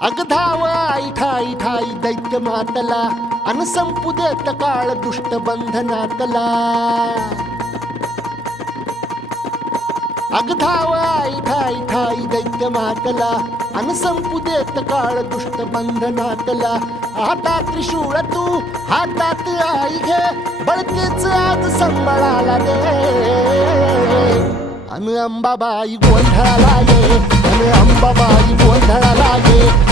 अग धाव आई ठाई ठाई दैत्य मातला अन संपू देत काळ दुष्ट बंधनातला अग धाव आई ठाई ठाई दैत्य मातला अन संपू देत काळ दुष्ट बंधनातला हातात त्रिशूळ तू हातात आई घे बळतेच आज संबळाला दे अन अंबाबाई गोंधळाला ये अन अंबाबाई गोंधळाला ये